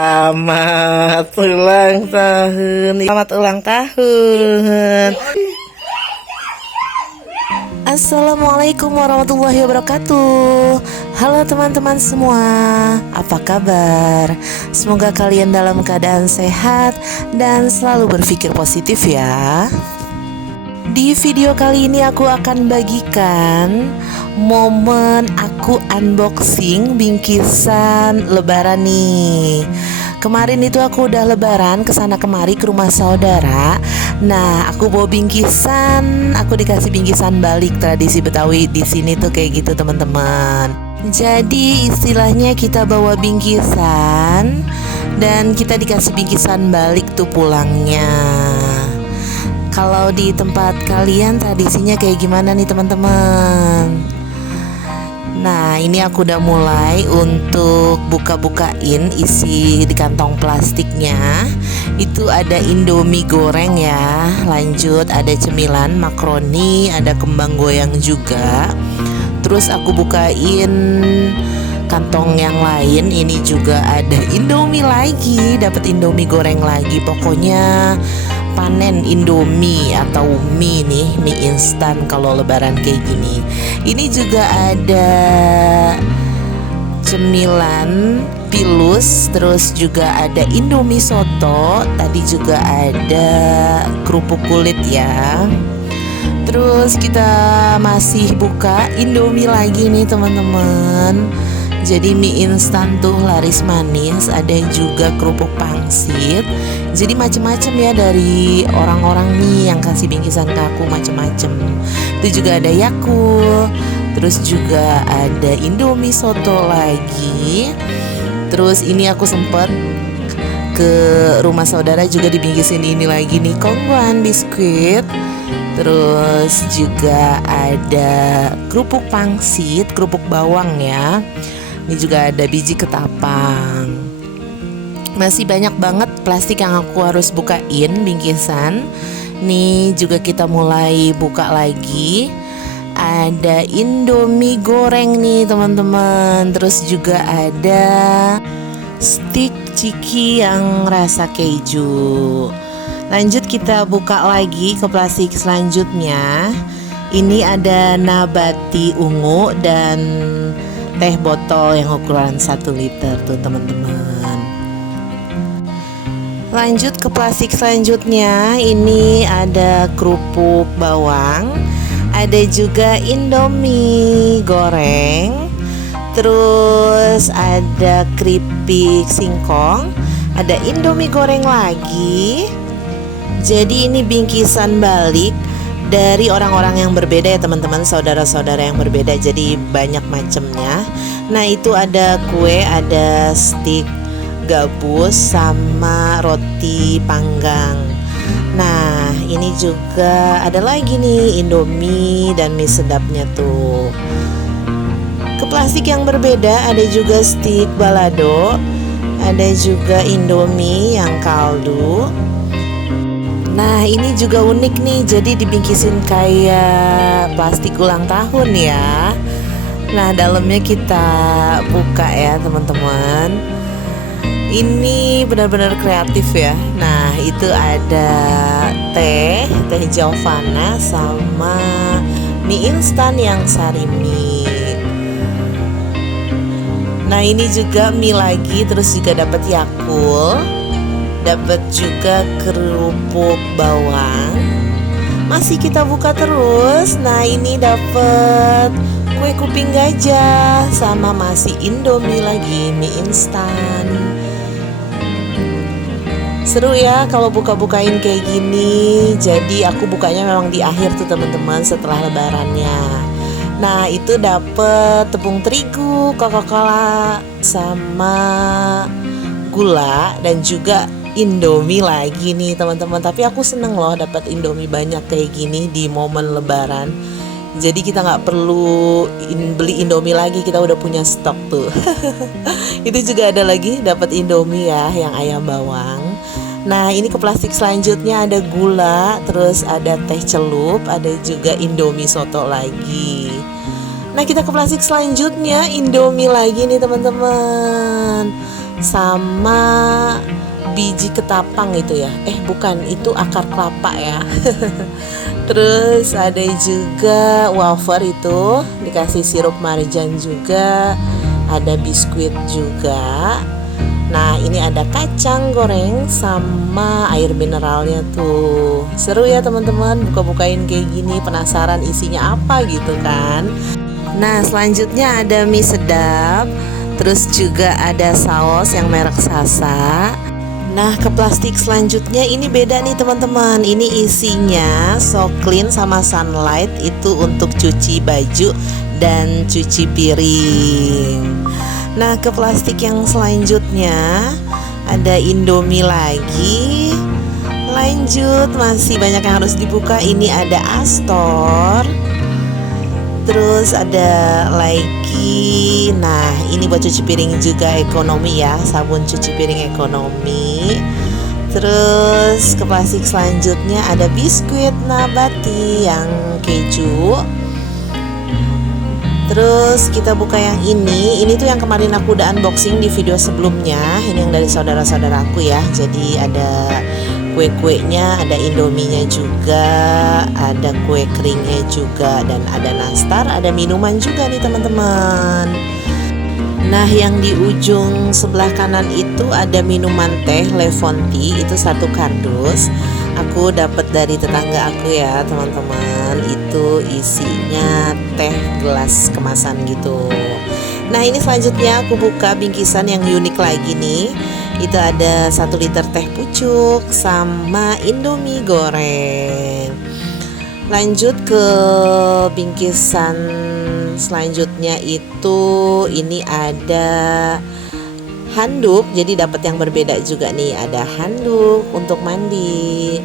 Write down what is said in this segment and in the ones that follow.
Selamat ulang tahun. Selamat ulang tahun. Assalamualaikum warahmatullahi wabarakatuh. Halo teman-teman semua, apa kabar? Semoga kalian dalam keadaan sehat dan selalu berpikir positif ya. Di video kali ini aku akan bagikan momen aku unboxing bingkisan lebaran nih. Kemarin itu aku udah lebaran kesana kemari ke rumah saudara. Nah, aku bawa bingkisan, aku dikasih bingkisan balik. Tradisi Betawi di sini tuh kayak gitu teman-teman. Jadi istilahnya kita bawa bingkisan dan kita dikasih bingkisan balik tuh pulangnya. Kalau di tempat kalian tradisinya kayak gimana nih teman-teman? Nah, ini aku udah mulai untuk buka-bukain isi di kantong plastiknya. Itu ada Indomie goreng ya. Lanjut ada cemilan makaroni, ada kembang goyang juga. Terus aku bukain kantong yang lain, ini juga ada Indomie lagi, dapat Indomie goreng lagi. Pokoknya panen Indomie atau mie nih, mie instan kalau lebaran kayak gini. Ini juga ada cemilan pilus, terus juga ada Indomie soto, tadi juga ada kerupuk kulit ya. Terus kita masih buka Indomie lagi nih teman-teman. Jadi mie instan tuh laris manis, ada juga kerupuk pangsit. Jadi macem-macem ya dari orang-orang nih yang kasih bingkisan ke aku, macem-macem. Itu juga ada Yakult, terus juga ada Indomie soto lagi. Terus ini aku sempet ke rumah saudara juga dibingkisin ini lagi nih, kongguan biskuit. Terus juga ada kerupuk pangsit, kerupuk bawang ya. Ini juga ada biji ketapang. Masih banyak banget plastik yang aku harus bukain bingkisan. Nih juga kita mulai buka lagi. Ada Indomie goreng nih teman-teman. Terus juga ada stik ciki yang rasa keju. Lanjut kita buka lagi ke plastik selanjutnya. Ini ada nabati ungu dan teh botol yang ukuran 1 liter tuh teman-teman. Lanjut ke plastik selanjutnya. Ini ada kerupuk bawang, ada juga Indomie goreng, terus ada keripik singkong, ada Indomie goreng lagi. Jadi ini bingkisan balik dari orang-orang yang berbeda ya teman-teman, saudara-saudara yang berbeda, jadi banyak macamnya. Nah itu ada kue, ada stik gabus sama roti panggang. Nah ini juga ada lagi nih Indomie dan mie sedapnya tuh. Ke plastik yang berbeda ada juga stik balado, ada juga Indomie yang kaldu. Nah ini juga unik nih, jadi dibingkisin kayak plastik ulang tahun ya. Nah dalamnya kita buka ya teman-teman. Ini benar-benar kreatif ya. Nah itu ada teh Javana sama mie instan yang sari mie. Nah ini juga mie lagi, terus juga dapat Yakult, dapat juga kerupuk bawang. Masih kita buka terus. Nah ini dapat kue kuping gajah sama masih Indomie lagi, mie instan. Seru ya kalau buka-bukain kayak gini. Jadi aku bukanya memang di akhir tuh teman-teman, setelah lebarannya. Nah itu dapet tepung terigu, Coca-Cola sama gula, dan juga Indomie lagi nih teman-teman. Tapi aku seneng loh dapat Indomie banyak kayak gini di momen lebaran. Jadi kita nggak perlu beli Indomie lagi, kita udah punya stok tuh. Itu juga ada lagi dapat Indomie ya yang ayam bawang. Nah ini ke plastik selanjutnya ada gula, terus ada teh celup, ada juga Indomie soto lagi. Nah kita ke plastik selanjutnya Indomie lagi nih teman-teman. sama biji ketapang itu ya. Bukan, itu akar kelapa ya. Terus ada juga wafer itu dikasih sirup marjan juga, ada biskuit juga. Nah, ini ada kacang goreng sama air mineralnya tuh. Seru ya teman-teman, buka-bukain kayak gini, penasaran isinya apa gitu kan. Nah, selanjutnya ada mie sedap. Terus juga ada saus yang merek Sasa. Nah, ke plastik selanjutnya ini beda nih teman-teman. Ini isinya So Clean sama Sunlight, itu untuk cuci baju dan cuci piring. Nah, ke plastik yang selanjutnya ada Indomie lagi. Lanjut, masih banyak yang harus dibuka. Ini ada Astor. Terus ada lagi. Nah, ini buat cuci piring juga ekonomi ya, sabun cuci piring ekonomi. Terus ke plastik selanjutnya ada biskuit nabati yang keju. Terus kita buka yang ini tuh yang kemarin aku udah unboxing di video sebelumnya. Ini yang dari saudara-saudaraku ya. Jadi ada kue-kuenya, ada indominya juga, ada kue keringnya juga, dan ada nastar, ada minuman juga nih teman-teman. Nah, yang di ujung sebelah kanan itu ada minuman teh Levonti, itu 1 kardus. Aku dapat dari tetangga aku ya teman-teman. Itu isinya teh gelas kemasan gitu. Nah, ini selanjutnya aku buka bingkisan yang unik lagi nih. Itu ada 1 liter teh pucuk sama indomie goreng. Lanjut ke bingkisan selanjutnya itu, ini ada handuk, jadi dapat yang berbeda juga nih. Ada handuk untuk mandi.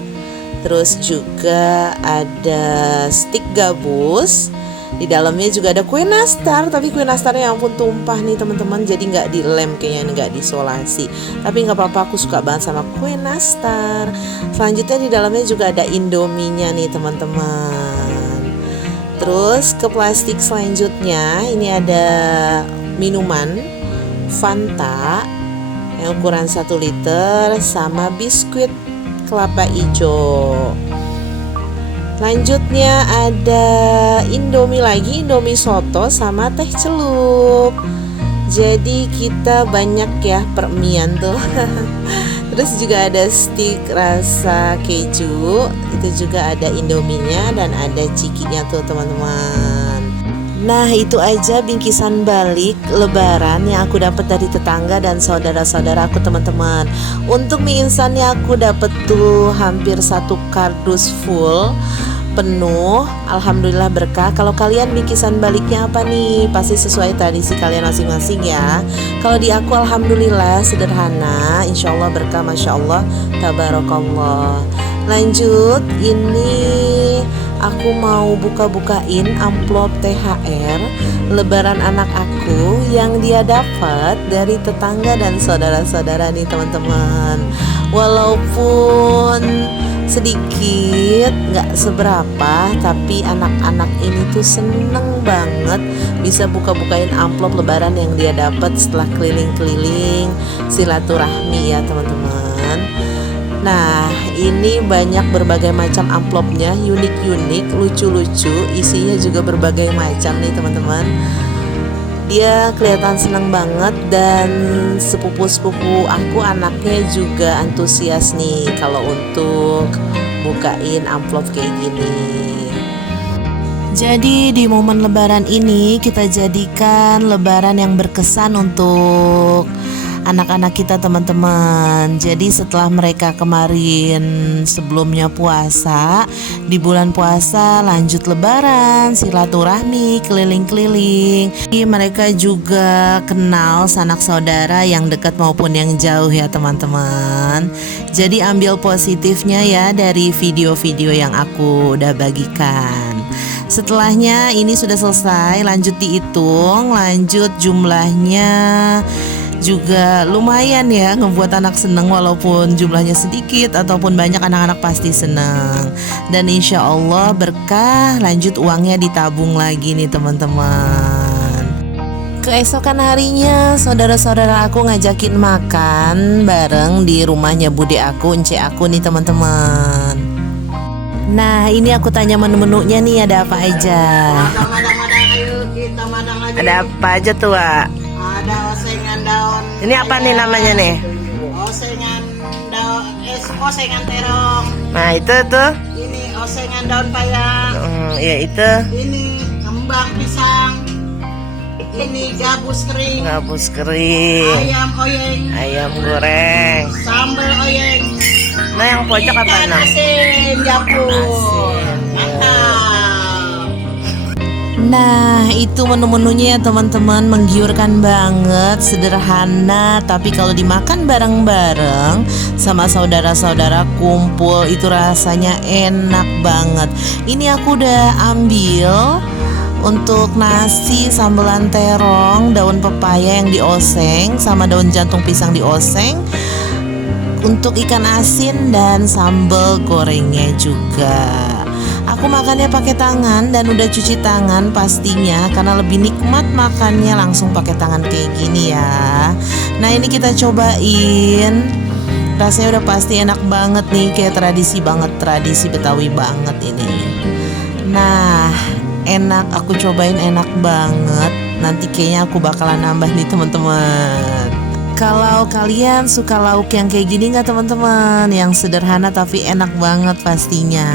Terus juga ada stik gabus. Di dalamnya juga ada kue nastar, tapi kue nastarnya ampun tumpah nih teman-teman. Jadi nggak dilem, kayaknya nggak disolasi. Tapi nggak apa-apa, aku suka banget sama kue nastar. Selanjutnya di dalamnya juga ada indominya nih teman-teman. Terus ke plastik selanjutnya ini ada minuman Fanta yang ukuran 1 liter sama biskuit kelapa hijau. Lanjutnya ada indomie lagi, indomie soto sama teh celup. Jadi kita banyak ya permian tuh. Terus juga ada stik rasa keju, itu juga ada indominya dan ada cikinya tuh teman-teman. Nah, itu aja bingkisan balik lebaran yang aku dapat dari tetangga dan saudara-saudara aku teman-teman. Untuk mie insannya aku dapat tuh hampir 1 kardus full penuh. Alhamdulillah berkah. Kalau kalian bingkisan baliknya apa nih? Pasti sesuai tradisi kalian masing-masing ya. Kalau di aku alhamdulillah sederhana, insya Allah berkah, masya Allah, tabarakallah. Lanjut, ini aku mau buka-bukain amplop THR lebaran anak aku yang dia dapat dari tetangga dan saudara-saudara nih teman-teman. Walaupun sedikit, gak seberapa, tapi anak-anak ini tuh seneng banget bisa buka-bukain amplop lebaran yang dia dapat setelah keliling-keliling silaturahmi ya teman-teman. Nah, ini banyak berbagai macam amplopnya, unik-unik, lucu-lucu, isinya juga berbagai macam nih teman-teman. Dia kelihatan senang banget dan sepupu-sepupu aku anaknya juga antusias nih kalau untuk bukain amplop kayak gini. Jadi di momen lebaran ini kita jadikan lebaran yang berkesan untuk anak-anak kita teman-teman. Jadi setelah mereka kemarin sebelumnya puasa, di bulan puasa lanjut lebaran, silaturahmi, keliling-keliling. Mereka juga kenal sanak saudara yang dekat maupun yang jauh ya teman-teman. Jadi ambil positifnya ya dari video-video yang aku udah bagikan. Setelahnya ini sudah selesai, lanjut dihitung, lanjut jumlahnya juga lumayan ya, ngebuat anak seneng walaupun jumlahnya sedikit ataupun banyak, anak-anak pasti seneng. Dan insya Allah berkah, lanjut uangnya ditabung lagi nih teman-teman. Keesokan harinya saudara-saudara aku ngajakin makan bareng di rumahnya bude aku, ence aku nih teman-teman. Nah ini aku tanya menu-menunya nih ada apa aja. Ayo kita madang lagi. Ada apa aja tuh, Wak? Ada osengan daun. Ini apa nih namanya nih? Osengan daun, osengan terong. Nah itu tuh. Ini osengan daun payang. Ya itu. Ini kembang pisang. Ini gabus kering. Gabus kering. Ayam oyeng. Ayam goreng. Sambal oyeng. Nah yang pojok apa Ikan nah? asin dapur. Asin. Mantap. Nah itu menu-menunya ya teman-teman, menggiurkan banget, sederhana, tapi kalau dimakan bareng-bareng sama saudara-saudara kumpul itu rasanya enak banget. Ini aku udah ambil untuk nasi sambelan terong, daun pepaya yang dioseng sama daun jantung pisang dioseng. Untuk ikan asin dan sambal gorengnya juga. Aku makannya pakai tangan dan udah cuci tangan pastinya karena lebih nikmat makannya langsung pakai tangan kayak gini ya. Nah ini kita cobain. Rasanya udah pasti enak banget nih, kayak tradisi banget, tradisi Betawi banget ini. Nah enak, aku cobain enak banget. Nanti kayaknya aku bakalan nambah nih teman-teman. Kalau kalian suka lauk yang kayak gini nggak teman-teman? Yang sederhana tapi enak banget pastinya.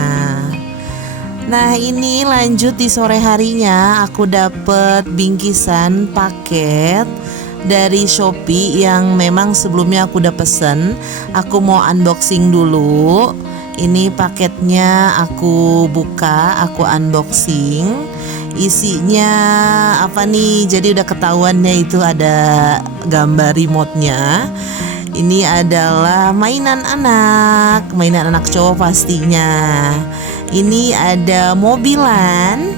Nah ini lanjut di sore harinya aku dapet bingkisan paket dari Shopee yang memang sebelumnya aku udah pesen. Aku mau unboxing dulu. Ini paketnya aku buka, aku unboxing. Isinya apa nih? Jadi udah ketahuannya itu ada gambar remote-nya. Ini adalah mainan anak cowok pastinya. Ini ada mobilan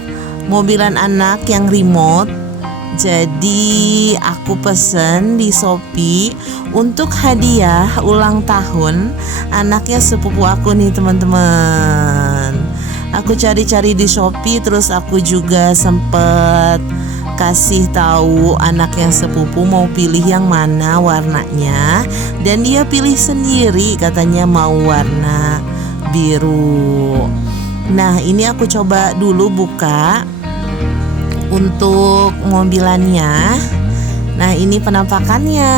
anak yang remote. Jadi aku pesen di Shopee untuk hadiah ulang tahun anaknya sepupu aku nih teman-teman. Aku cari-cari di Shopee, terus aku juga sempet kasih tahu anak yang sepupu mau pilih yang mana warnanya, dan dia pilih sendiri, katanya mau warna biru. Nah ini aku coba dulu buka untuk mobilannya. Nah ini penampakannya.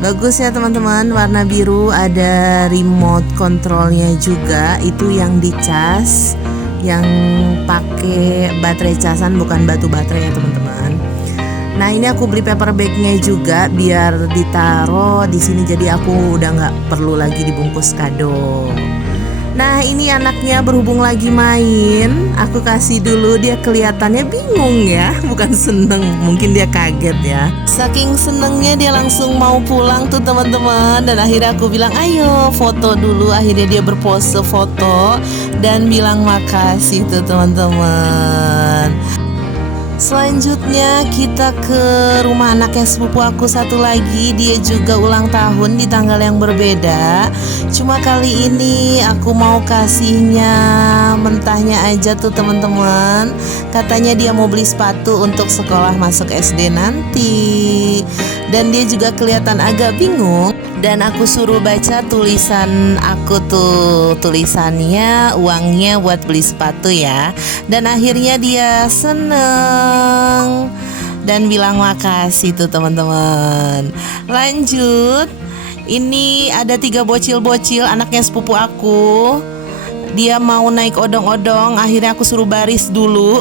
Bagus ya teman-teman, warna biru, ada remote controlnya juga. Itu yang dicas, yang pakai baterai casan, bukan batu baterai ya teman-teman. Nah ini aku beli paper bagnya juga biar ditaruh di sini, jadi aku udah nggak perlu lagi dibungkus kado. Nah ini anaknya berhubung lagi main, aku kasih dulu, dia kelihatannya bingung ya, bukan seneng, mungkin dia kaget ya. Saking senengnya dia langsung mau pulang tuh teman-teman, dan akhirnya aku bilang ayo foto dulu. Akhirnya dia berpose foto dan bilang makasih tuh teman-teman. Selanjutnya kita ke rumah anaknya sepupu aku satu lagi. Dia juga ulang tahun di tanggal yang berbeda. Cuma kali ini aku mau kasihnya mentahnya aja tuh teman-teman. Katanya dia mau beli sepatu untuk sekolah masuk SD nanti. Dan dia juga kelihatan agak bingung. Dan aku suruh baca tulisan aku tuh, tulisannya uangnya buat beli sepatu ya. Dan akhirnya dia seneng dan bilang makasih tuh teman-teman. Lanjut, ini ada 3 bocil-bocil anaknya sepupu aku. Dia mau naik odong-odong, akhirnya aku suruh baris dulu.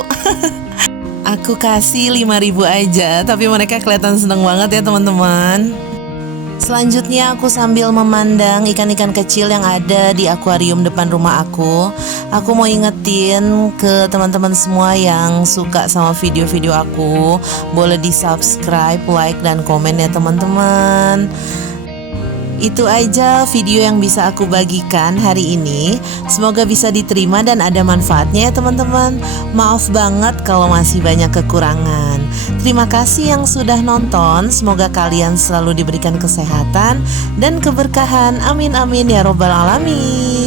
Aku kasih 5.000 aja, tapi mereka kelihatan seneng banget ya teman-teman. Selanjutnya aku sambil memandang ikan-ikan kecil yang ada di akuarium depan rumah aku. Aku mau ingetin ke teman-teman semua yang suka sama video-video aku, boleh di subscribe, like, dan komen ya teman-teman. Itu aja video yang bisa aku bagikan hari ini. Semoga bisa diterima dan ada manfaatnya ya teman-teman. Maaf banget kalau masih banyak kekurangan. Terima kasih yang sudah nonton. Semoga kalian selalu diberikan kesehatan dan keberkahan. Amin amin ya robbal alamin.